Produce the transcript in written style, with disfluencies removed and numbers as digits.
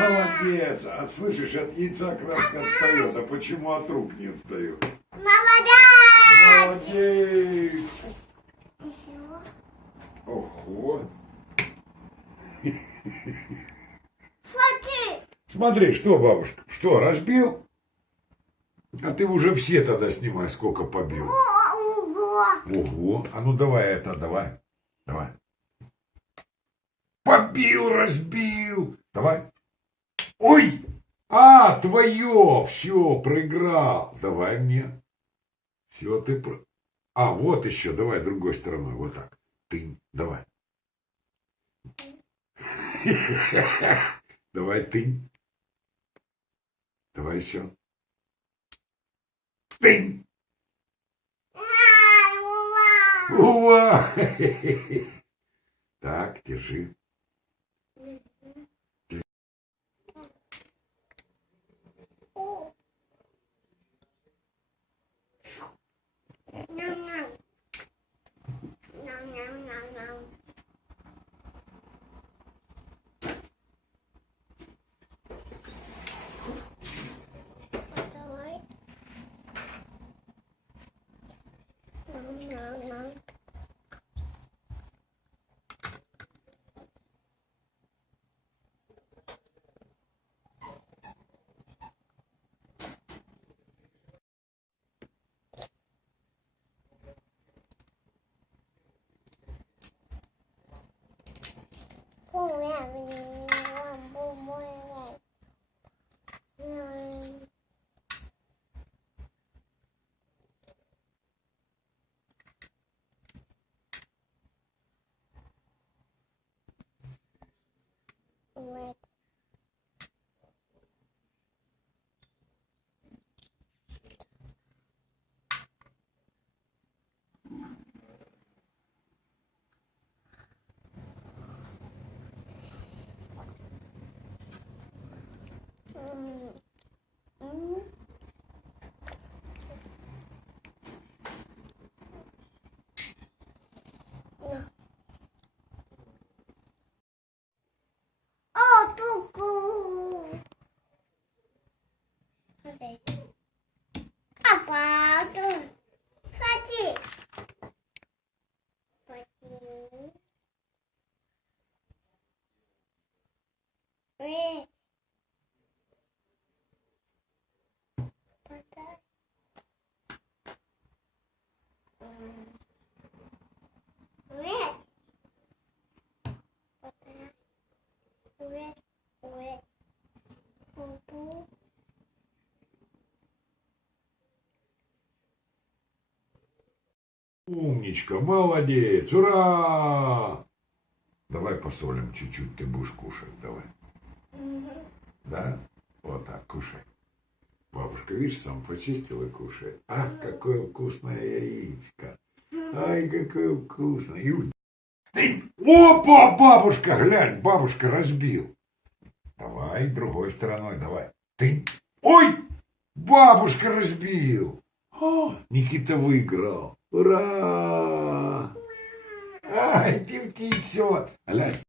Молодец. А слышишь, от яйца краска отстает. А почему от рук не отстает? Молодец. Ого. Смотри, что, бабушка? Что, разбил? А ты уже все тогда снимай, сколько побил. Ого. А ну давай это, давай. Давай. Побил, разбил. Давай. Ой! А, твое! Все, проиграл. Давай мне. Все, ты... А, вот еще. Давай другой стороной. Вот так. Ты, давай. Давай ты. Давай еще. Ты. Уа! Так, держи. Умничка, молодец, ура! Давай посолим чуть-чуть, ты будешь кушать, давай. Да? Вот так, кушай. Бабушка, видишь, сам почистила и кушает. Ах, какое вкусное яичко. Ай, какое вкусное. Ты... Опа, бабушка, глянь, бабушка разбил. Давай, другой стороной, давай. Ты... Ой, бабушка разбил. О, Никита выиграл. Ура! Ай, ты птица. Глянь.